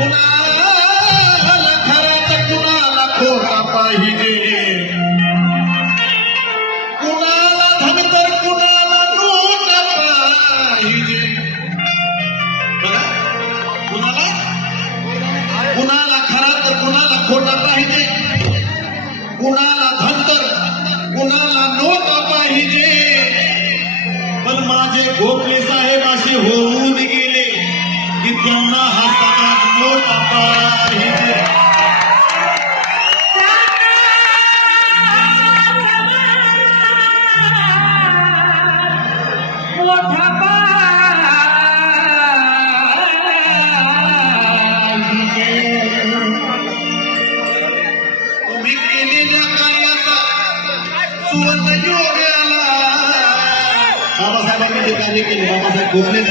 कुणाला खरा तर कुणाला खोटा पाहिजे, कुणाला धन तर कुणाला नोट पाहिजे. बघा, कुणाला खरा तर कुणाला खोटा पाहिजे, कुणाला धन तर कुणाला नोट पाहिजे. पण माझे गोखले साहेब असे होऊन गेले की त्यांना हा समाज मोठा पाहिजे. तुम्ही केलेल्या कार्याचा सुवर्ण योग आला. बाबासाहेबांनी जे कार्य केले, बाबासाहेब गोखले